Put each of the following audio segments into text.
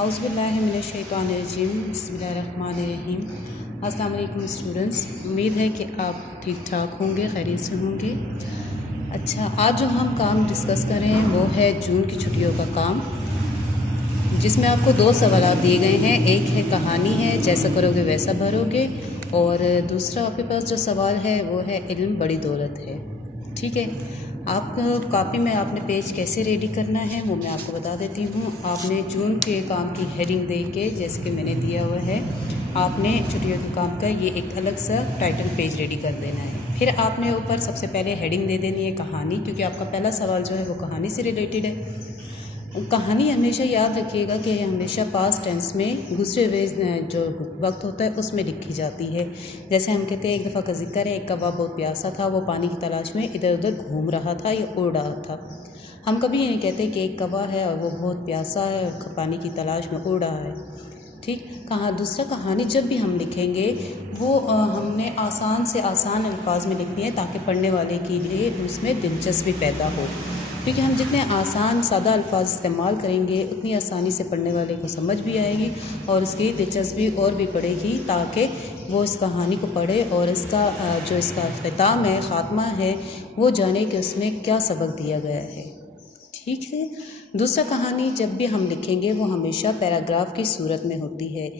औज़ुबिल्लाहिमिनश्शैतानिर्रजीम बिस्मिल्लाहिर्रहमानिर्रहीम। अस्सलाम वालेकुम स्टूडेंट्स, उम्मीद है कि आप ठीक ठाक होंगे, खैरियत से होंगे। अच्छा, आज जो हम काम डिस्कस कर रहे हैं वो है जून की छुट्टियों का काम, जिसमें आपको दो सवाल दिए गए हैं। एक है कहानी है, जैसा करोगे वैसा भरोगे, और दूसरा आपके पास जो सवाल है वो है इल्म बड़ी दौलत है। ठीक है, आप कॉपी में आपने पेज कैसे रेडी करना है वो मैं आपको बता देती हूँ। आपने जून के काम की हेडिंग दे के, जैसे कि मैंने दिया हुआ है, आपने छुट्टियों के काम का ये एक अलग सा टाइटल पेज रेडी कर देना है। फिर आपने ऊपर सबसे पहले हेडिंग दे देनी है कहानी, क्योंकि आपका पहला सवाल जो है वो कहानी से रिलेटेड है। कहानी हमेशा याद रखिएगा कि हमेशा पास्ट टेंस में घुसे हुए जो वक्त होता है उसमें लिखी जाती है। जैसे हम कहते हैं, एक दफ़ा का जिक्र है, एक कौवा बहुत प्यासा था, वो पानी की तलाश में इधर उधर घूम रहा था या उड़ रहा था। हम कभी ये नहीं कहते कि एक कौवा है और वो बहुत प्यासा है और पानी की तलाश में उड़ रहा है। ठीक, दूसरा कहानी जब भी हम लिखेंगे वो हमने आसान से आसान अल्फाज में लिखनी है, ताकि पढ़ने वाले के लिए उसमें दिलचस्पी पैदा हो। क्योंकि हम जितने आसान सादा अल्फाज इस्तेमाल करेंगे उतनी आसानी से पढ़ने वाले को समझ भी आएगी और उसकी दिलचस्पी और भी बढ़ेगी, ताकि वो इस कहानी को पढ़े और इसका जो इसका ख़िताम है, ख़ात्मा है, वो जाने कि उसमें क्या सबक दिया गया है। ठीक है, दूसरा कहानी जब भी हम लिखेंगे वो हमेशा पैराग्राफ की सूरत में होती है।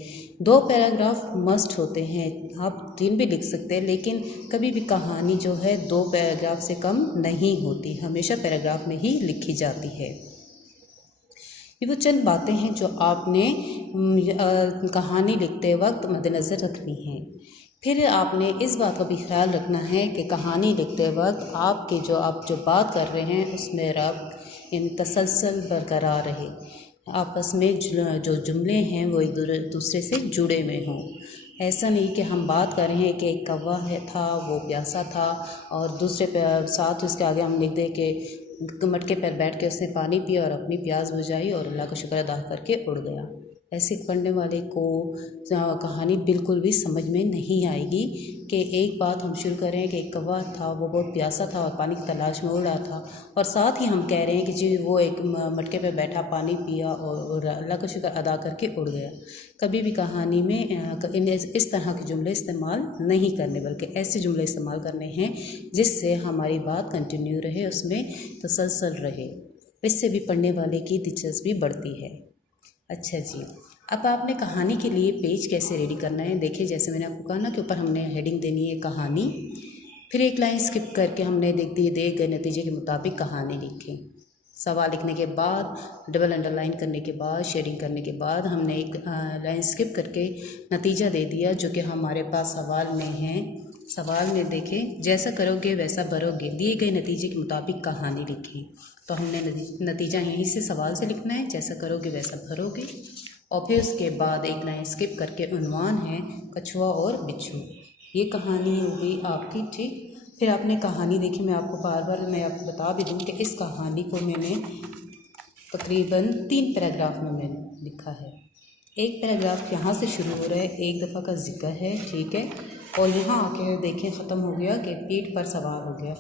2 पैराग्राफ मस्ट होते हैं, आप 3 भी लिख सकते हैं, लेकिन कभी भी कहानी जो है 2 पैराग्राफ से कम नहीं होती, हमेशा पैराग्राफ में ही लिखी जाती है। ये वो चंद बातें हैं जो आपने कहानी लिखते वक्त मद्देनज़र रखनी है। फिर आपने इस बात का भी ख्याल रखना है कि कहानी लिखते वक्त आप जो बात कर रहे हैं उसमें रब्त यानी तसलसल बरकरार रहे, आपस में जो जुमले हैं वो एक दूसरे से जुड़े हुए हों। ऐसा नहीं कि हम बात कर रहे हैं कि एक कौवा था, वो प्यासा था, और दूसरे साथ उसके आगे हम लिख दें कि मटके पर बैठ के उसने पानी पिया और अपनी प्यास बुझाई और अल्लाह का शुक्र अदा करके उड़ गया। ऐसे पढ़ने वाले को कहानी बिल्कुल भी समझ में नहीं आएगी कि एक बात हम शुरू करें कि एक कौवा था, वो बहुत प्यासा था और पानी की तलाश में उड़ रहा था, और साथ ही हम कह रहे हैं कि जी वो एक मटके पे बैठा, पानी पिया और अल्लाह का शुक्र अदा करके उड़ गया। कभी भी कहानी में इस तरह के जुमले इस्तेमाल नहीं करने, बल्कि ऐसे जुमले इस्तेमाल करने हैं जिससे हमारी बात कंटिन्यू रहे, उसमें तसलसल रहे। इससे भी पढ़ने वाले की दिलचस्पी बढ़ती है। अच्छा जी, अब आपने कहानी के लिए पेज कैसे रेडी करना है। देखिए, जैसे मैंने आपको कहा ना कि ऊपर हमने हेडिंग देनी है कहानी, फिर एक लाइन स्किप करके हमने दिए गए नतीजे के मुताबिक कहानी लिखें। सवाल लिखने के बाद, डबल अंडरलाइन करने के बाद, शेडिंग करने के बाद हमने एक लाइन स्किप करके नतीजा दे दिया जो कि हमारे पास सवाल में है। सवाल में देखें, जैसा करोगे वैसा भरोगे, दिए गए नतीजे के मुताबिक कहानी लिखें। तो हमने नतीजा यहीं से सवाल से लिखना है, जैसा करोगे वैसा भरोगे, और फिर उसके बाद एक लाइन स्किप करके उन्वान है कछुआ और बिच्छू। ये कहानी हो गई आपकी। ठीक, फिर आपने कहानी देखी, मैं आपको बार आपको बता भी दूँ कि इस कहानी को मैंने तकरीबन 3 पैराग्राफ में मैंने लिखा है। एक पैराग्राफ यहाँ से शुरू हो रहा है, एक दफ़ा का जिक्र है, ठीक है, और यहाँ आके देखें ख़त्म हो गया कि पीठ पर सवार हो गया।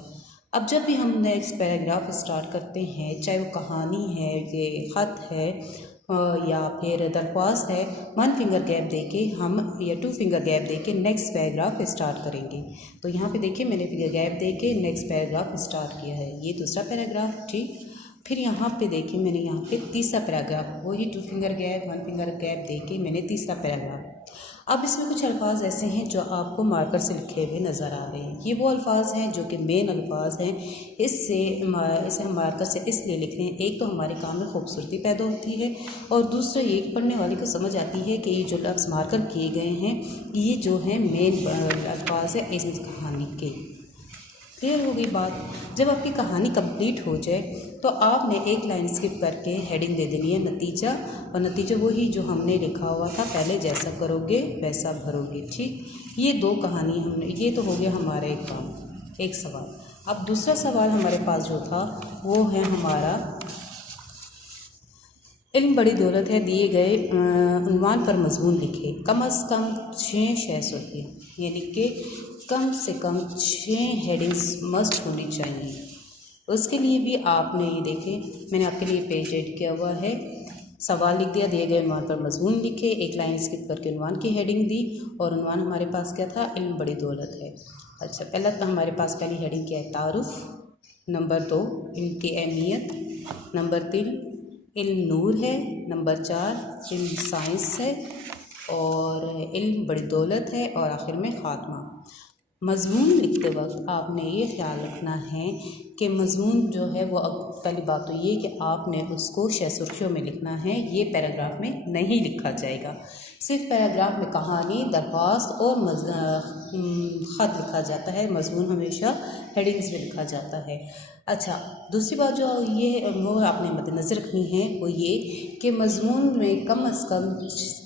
अब जब भी हम नेक्स्ट पैराग्राफ स्टार्ट करते हैं, चाहे वो कहानी है, ये ख़त है या फिर दरख्वास्त है, 1 फिंगर गैप देके हम या 2 फिंगर गैप देके नेक्स्ट पैराग्राफ स्टार्ट करेंगे। तो यहाँ पे देखिए, मैंने फिंगर गैप देके नेक्स्ट पैराग्राफ स्टार्ट किया है, ये दूसरा पैराग्राफ। ठीक, फिर यहाँ पे देखिए, मैंने यहाँ पे तीसरा पैराग्राफ, वही 2 फिंगर गैप 1 फिंगर गैप देके मैंने तीसरा पैराग्राफ। अब इसमें कुछ अल्फाज ऐसे हैं जो आपको मार्कर से लिखे हुए नज़र आ रहे हैं। ये वो अल्फाज हैं जो कि मेन अल्फाज हैं, इसे हम मार्कर से इसलिए लिख रहे हैं, एक तो हमारे काम में खूबसूरती पैदा होती है, और दूसरा ये पढ़ने वाले को समझ आती है कि ये जो लफ्ज़ मार्कर किए गए हैं ये जो हैं मेन अल्फाज है इस कहानी के। क्लियर हो गई बात। जब आपकी कहानी कंप्लीट हो जाए तो आपने एक लाइन स्किप करके हेडिंग दे देनी है नतीजा, और नतीजा वही जो हमने लिखा हुआ था पहले, जैसा करोगे वैसा भरोगे। ठीक, ये 2 कहानी हमने, ये तो हो गया हमारा एक काम, एक सवाल। अब दूसरा सवाल हमारे पास जो था वो है हमारा, इल्म बड़ी दौलत है, दिए गए उन्वान पर मजमून लिखे, कम अज़ कम 6 शेष होती है, यानी कि कम से कम 6 हेडिंग्स मस्ट होनी चाहिए। उसके लिए भी आपने ये देखें, मैंने आपके लिए पेज एड किया हुआ है, सवाल लिख दिया, दिए गए उन्वान पर मजमून लिखे, एक लाइन स्किप करके उन्वान की हेडिंग दी और उन्वान हमारे पास क्या था, इल्म बड़ी दौलत है। अच्छा, पहला तो हमारे पास पहली हेडिंग क्या है, तारुफ। नंबर 2 इनकी अहमियत। नंबर 3 इल्म नूर है। नंबर 4 इल्म साइंस है और इल्म बड़ी दौलत है और आखिर में ख़ात्मा। मज़मून लिखते वक्त आपने ये ख्याल रखना है कि मज़मून जो है वो, पहली बात तो ये कि आपने उसको शह सुर्खियों में लिखना है, ये पैराग्राफ में नहीं लिखा जाएगा। सिर्फ पैराग्राफ में कहानी, दरख्वास्त और ख़त लिखा जाता है, मज़मून हमेशा हेडिंग्स में लिखा जाता है। अच्छा, दूसरी बात जो ये वो आपने मद्देनज़र रखनी है वो ये कि मज़मून में कम अज़ कम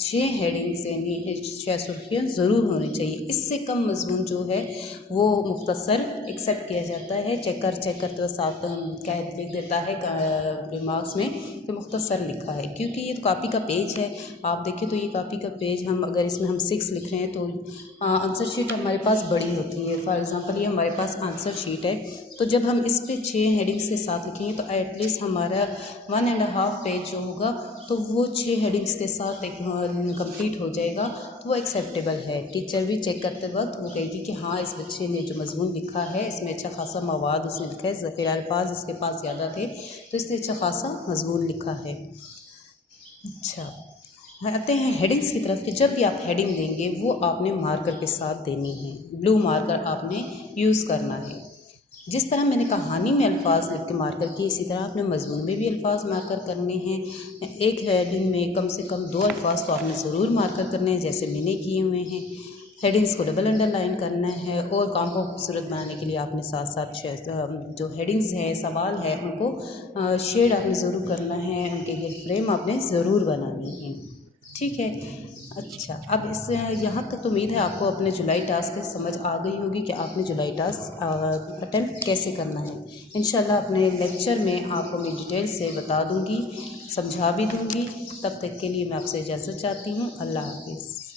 6 हेडिंग्स यानी 6 सुर्खियाँ ज़रूर होनी चाहिए। इससे कम मज़मून जो है वो मुख्तसर एक्सेप्ट किया जाता है। चेकर तो साफ क्या लिख देता है रिमार्क्स में कि मुख्तसर लिखा है, क्योंकि ये तो कापी का पेज है। आप देखें तो ये कापी का पेज, हम अगर इसमें हम 6 लिख रहे हैं तो आंसर शीट हमारे पास बड़ी होती है। फॉर एग्ज़ाम्पल ये हमारे पास आंसर शीट है, तो जब हम इस पे 6 हेडिंग्स के साथ लिखेंगे तो एटलीस्ट हमारा 1.5 पेज जो होगा तो वो 6 हेडिंग्स के साथ एक कंप्लीट हो जाएगा, तो वो एक्सेप्टेबल है। टीचर भी चेक करते वक्त वो कहेगी कि हाँ, इस बच्चे ने जो मजमून लिखा है इसमें अच्छा खासा मवाद उसने लिखा है, ज़ख़ीरा अल्फाज इसके पास ज़्यादा थे तो इसने अच्छा खासा मजमून लिखा है। अच्छा, आते हैं हेडिंग्स की तरफ कि जब भी आप हेडिंग देंगे वो आपने मार्कर के साथ देनी है, ब्लू मार्कर आपने यूज़ करना है। जिस तरह मैंने कहानी में अल्फाज लिख के मार्कर किए, इसी तरह आपने मजमून में भी अल्फाज मार्कर करने हैं। एक हेडिंग में कम से कम 2 अल्फाज तो आपने ज़रूर मार्कर करने हैं, जैसे मैंने किए हुए हैं। हेडिंग्स को डबल अंडरलाइन करना है और काम को खूबसूरत बनाने के लिए आपने साथ साथ जो हेडिंग्स हैं, सवाल है, उनको शेड आपने ज़रूर करना है, उनके लिए फ्रेम आपने ज़रूर बनानी है। ठीक है। अच्छा, अब इस यहाँ तक तो उम्मीद है आपको अपने जुलाई टास्क समझ आ गई होगी कि आपने जुलाई टास्क अटेम्प्ट कैसे करना है। इंशाल्लाह अपने लेक्चर में आपको मैं डिटेल से बता दूँगी, समझा भी दूँगी। तब तक के लिए मैं आपसे इजाज़त चाहती हूँ। अल्लाह हाफ़िज़।